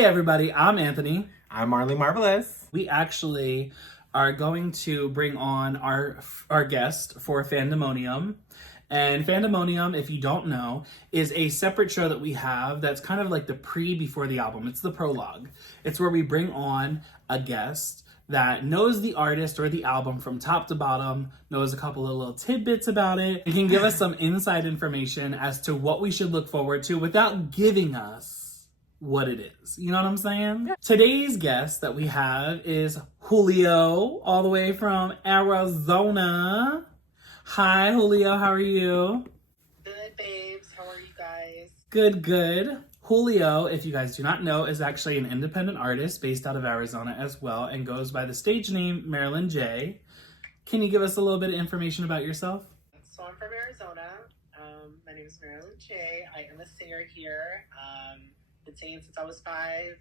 Hey everybody, I'm Anthony. I'm Marlene Marvelous. We actually are going to bring on our guest for Fandemonium. And Fandemonium, if you don't know, is a separate show that we have that's kind of like the before the album. It's the prologue. It's where we bring on a guest that knows the artist or the album from top to bottom, knows a couple of little tidbits about it, and can give us some inside information as to what we should look forward to without giving us what it is. You know what I'm saying? Yeah. Today's guest that we have is Julio, all the way from Arizona. Hi, Julio. How are you? Good, babes. How are you guys? Good, good. Julio, if you guys do not know, is actually an independent artist based out of Arizona as well and goes by the stage name Marilyn Jayy. Can you give us a little bit of information about yourself? So I'm from Arizona. My name is Marilyn Jayy. I am a singer here. Been singing since I was 5.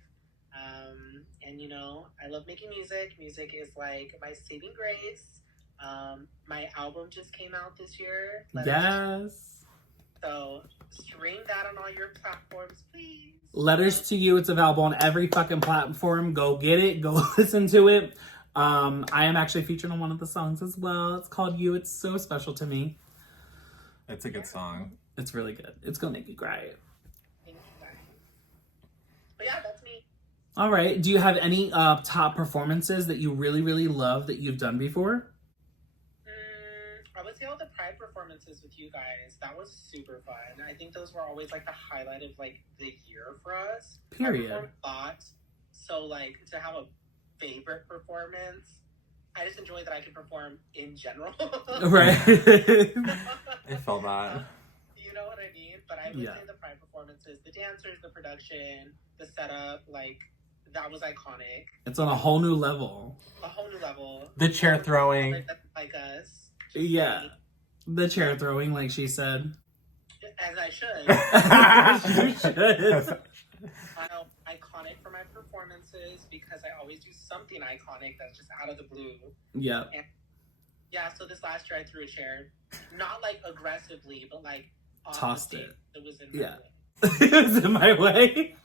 And you know, I love making music. Music is like my saving grace. My album just came out this year. Yes. So stream that on all your platforms, please. Letters to You. It's available on every fucking platform. Go get it. Go listen to it. I am actually featured on one of the songs as well. It's called You. It's so special to me. It's a good song. It's really good. It's gonna make you cry. But yeah, that's me. All right. Do you have any top performances that you really, really love that you've done before? I would say all the Pride performances with you guys. That was super fun. I think those were always like the highlight of like the year for us. Period. I performed a lot. So like to have a favorite performance, I just enjoy that I can perform in general. Right. I felt that. You know what I mean? But I would say the Pride performances, the dancers, the production, the setup, like that was iconic. It's on a whole new level. A whole new level. The chair throwing. Like us. Yeah. The chair throwing, like she said. As I should. You should. Iconic for my performances because I always do something iconic that's just out of the blue. Yeah. And yeah, so this last year I threw a chair. Not like aggressively, but like tossed it. It was in my way. It was in my way.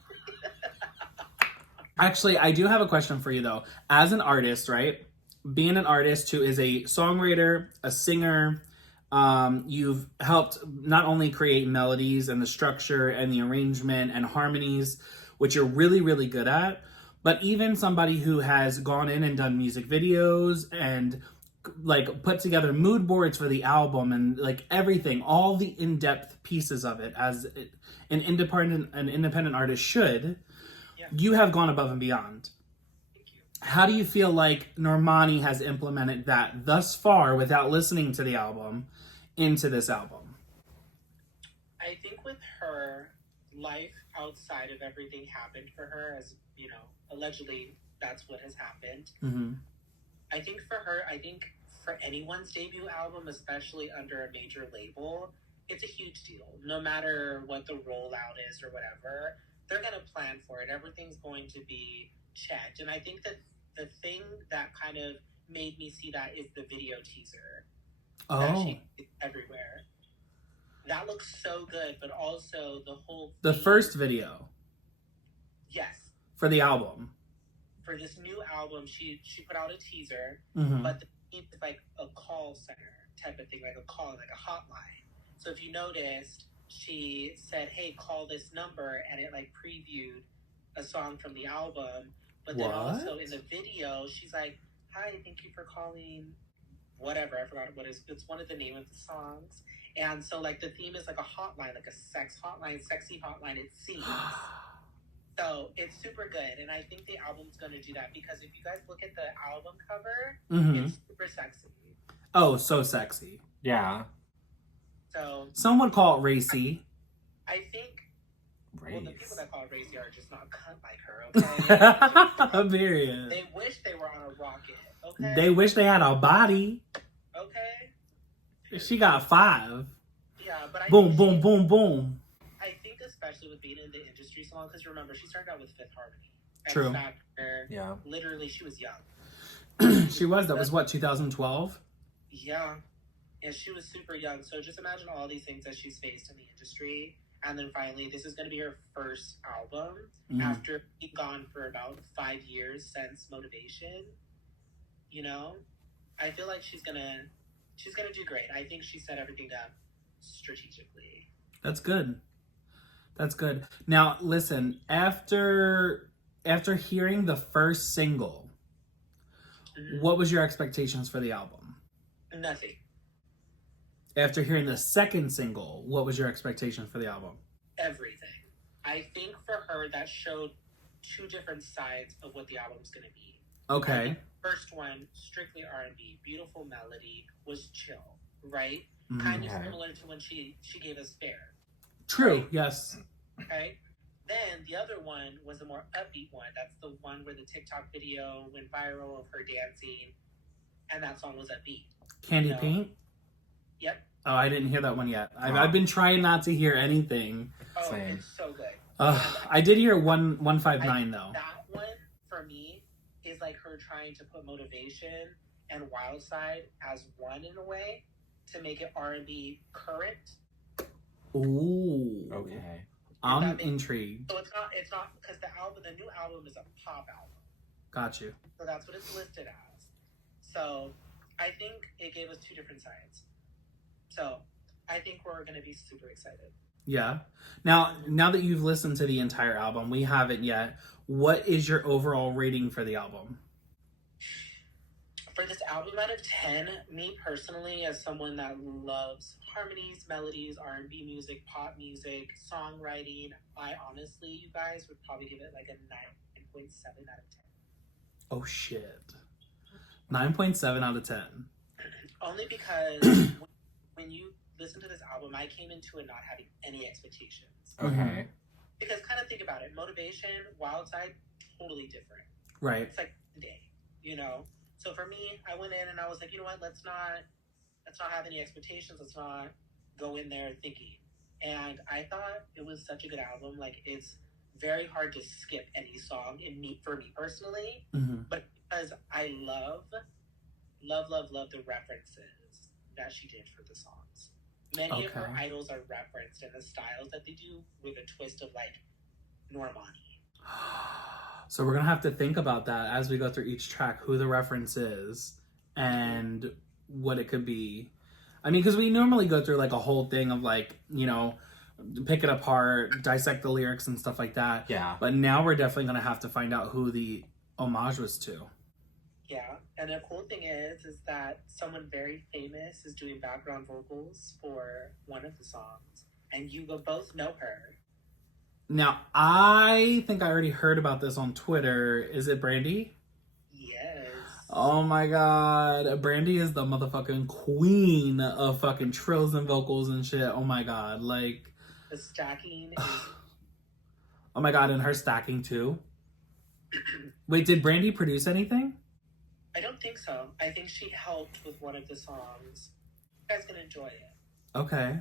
Actually, I do have a question for you though. As an artist, right? Being an artist who is a songwriter, a singer, you've helped not only create melodies and the structure and the arrangement and harmonies, which you're really, really good at, but even somebody who has gone in and done music videos and like put together mood boards for the album and like everything, all the in-depth pieces of it as an independent artist should, you have gone above and beyond. How do you feel like Normani has implemented that thus far without listening to the album into this album? I think with her, life outside of everything happened for her, as you know, allegedly that's what has happened. Mm-hmm. I think for her, for anyone's debut album, especially under a major label, it's a huge deal. No matter what the rollout is or whatever, they're going to plan for it. Everything's going to be checked. And I think that the thing that kind of made me see that is the video teaser. Oh. It's everywhere. That looks so good, but also the whole The theme. first video. Yes. For the album. For this new album, she put out a teaser, Mm-hmm. but the theme is like a call center type of thing, like a call, like a hotline. So if you noticed, she said, hey, call this number, and it like previewed a song from the album. But then also in the video, she's like, hi, thank you for calling whatever. I forgot what it's one of the name of the songs. And so like the theme is like a hotline, like a sex hotline, sexy hotline, it seems. So it's super good. And I think the album's going to do that because if you guys look at the album cover, it's super sexy. Oh, so sexy. Yeah. So some would call it racy. I think Race. well, the people that call it racy are just not cut like her, okay? Period. They wish they were on a rocket, okay? They wish they had a body. Okay? She got 5. Yeah, but I boom, think boom, boom, boom. I think especially with being in the industry so long, because remember, she started out with Fifth Harmony. True. Factor, Yeah. Literally, she was young. She was. That was what, 2012? Yeah. And she was super young. So just imagine all these things that she's faced in the industry. And then finally, this is going to be her first album Mm. after being gone for about 5 years since Motivation. You know, I feel like she's gonna do great. I think she set everything up strategically. That's good. That's good. Now, listen, after hearing the first single, what was your expectations for the album? Nothing. After hearing the second single, what was your expectation for the album? Everything. I think for her that showed two different sides of what the album's going to be. Okay. First one, strictly R&B, beautiful melody, was chill, right? Mhm. Kind of similar to when she gave us Fair. True. Right? Yes. Okay. Then the other one was a more upbeat one. That's the one where the TikTok video went viral of her dancing, and that song was upbeat. Candy Paint? Yep. Oh, I didn't hear that one yet. I've been trying not to hear anything. Oh, Same. it's so good. I did hear 159 though. That one for me is like her trying to put Motivation and Wild Side as one in a way to make it R&B current. Ooh. Okay. I'm intrigued. So it's not because the new album is a pop album. Got you. So that's what it's listed as. So I think it gave us two different sides. So I think we're going to be super excited. Yeah. Now that you've listened to the entire album, we haven't yet. What is your overall rating for the album? For this album out of 10, me personally, as someone that loves harmonies, melodies, R&B music, pop music, songwriting, I honestly, you guys, would probably give it like a 9.7 out of 10. Oh shit. 9.7 out of 10. Only because when you listen to this album, I came into it not having any expectations. Okay. Because kind of think about it, Motivation, Wild Side, totally different. Right. It's like day, you know? So for me, I went in and I was like, you know what, let's not have any expectations. Let's not go in there thinking. And I thought it was such a good album. Like, it's very hard to skip any song for me personally. Mm-hmm. But because I love the references that she did for the songs. Many of her idols are referenced in the styles that they do with a twist of like Normani. So we're going to have to think about that as we go through each track, who the reference is and what it could be. I mean, because we normally go through like a whole thing of like, you know, pick it apart, dissect the lyrics and stuff like that. Yeah. But now we're definitely going to have to find out who the homage was to. Yeah, and the cool thing is that someone very famous is doing background vocals for one of the songs, and you will both know her. Now, I think I already heard about this on Twitter. Is it Brandy? Yes. Oh my god. Brandy is the motherfucking queen of fucking trills and vocals and shit. Oh my god. Like, the stacking is... Oh my god, and her stacking too? Wait, did Brandy produce anything? I don't think so. I think she helped with one of the songs. You guys can enjoy it. Okay.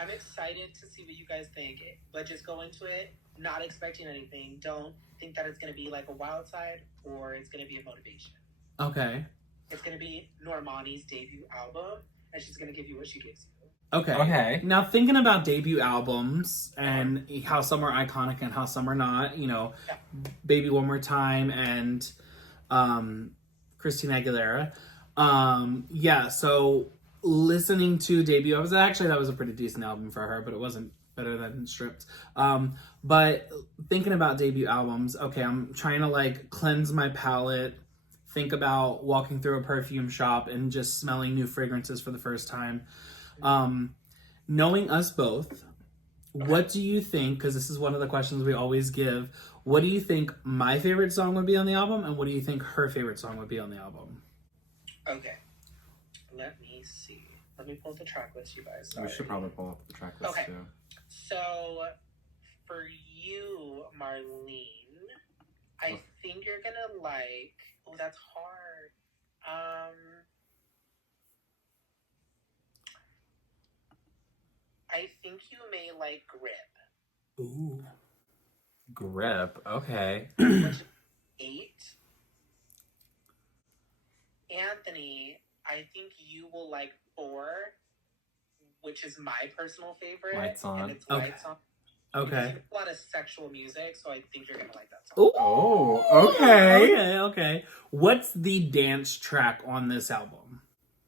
I'm excited to see what you guys think, but just go into it not expecting anything. Don't think that it's going to be like a Wild Side or it's going to be a Motivation. Okay. It's going to be Normani's debut album, and she's going to give you what she gives you. Okay. Now, thinking about debut albums and how some are iconic and how some are not, you know, Baby One More Time and Christina Aguilera. Yeah, so listening to debut, that was a pretty decent album for her, but it wasn't better than Stripped. But thinking about debut albums, okay, I'm trying to like cleanse my palette, think about walking through a perfume shop and just smelling new fragrances for the first time. Knowing us both, what do you think, because this is one of the questions we always give, what do you think my favorite song would be on the album, and what do you think her favorite song would be on the album? Okay. Let me see. Let me pull up the track list, you guys. Sorry. We should probably pull up the track list too. So, for you, Marlene, I think you're gonna like... Oh, that's hard. I think you may like Grip. Ooh. Grip, okay. Which is 8. Anthony, I think you will like 4, which is my personal favorite. Lights On. And it's Lights On. Okay. Because a lot of sexual music, so I think you're gonna like that song. Ooh. Oh, okay. Okay. What's the dance track on this album?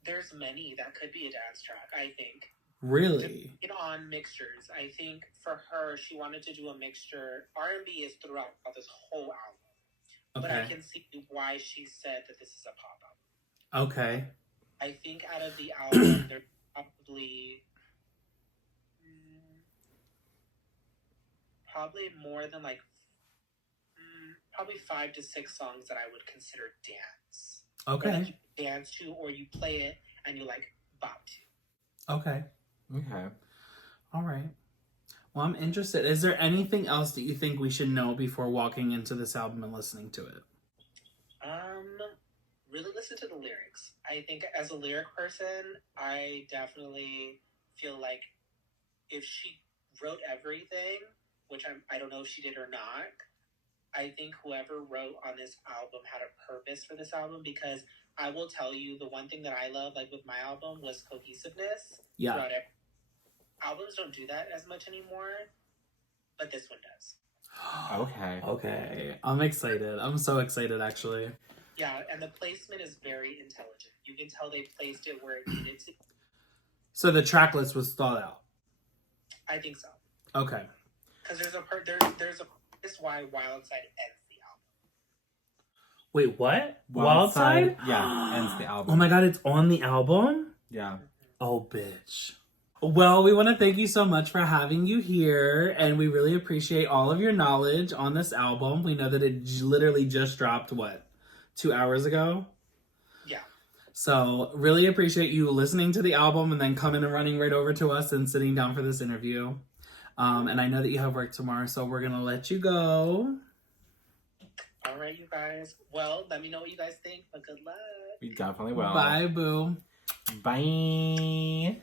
There's many that could be a dance track, I think. Really? Depending on mixtures, I think for her, she wanted to do a mixture. R&B is throughout this whole album. But I Okay. can see why she said that this is a pop album. Okay. I think out of the album, there's probably more than like probably 5 to 6 songs that I would consider dance. Okay. Or like you dance to, or you play it and you like bop to. Okay. Okay. All right. Well, I'm interested. Is there anything else that you think we should know before walking into this album and listening to it? Really listen to the lyrics. I think as a lyric person, I definitely feel like if she wrote everything, which I don't know if she did or not, I think whoever wrote on this album had a purpose for this album, because I will tell you the one thing that I love, like with my album, was cohesiveness. Yeah. Throughout it. Albums don't do that as much anymore, but this one does. Okay. Okay. I'm excited. I'm so excited, actually. Yeah, and the placement is very intelligent. You can tell they placed it where it needed to. So the track list was thought out. I think so. Okay. Because there's a purpose why Wild Side ends the album. Wait, what? Wild Side? Yeah, ends the album. Oh my god, it's on the album? Yeah. Oh, bitch. Well, we want to thank you so much for having you here, and we really appreciate all of your knowledge on this album. We know that it literally just dropped, 2 hours ago? Yeah. So, really appreciate you listening to the album and then coming and running right over to us and sitting down for this interview. And I know that you have work tomorrow, so we're going to let you go. All right, you guys. Well, let me know what you guys think, but good luck. We definitely will. Bye, boo. Bye.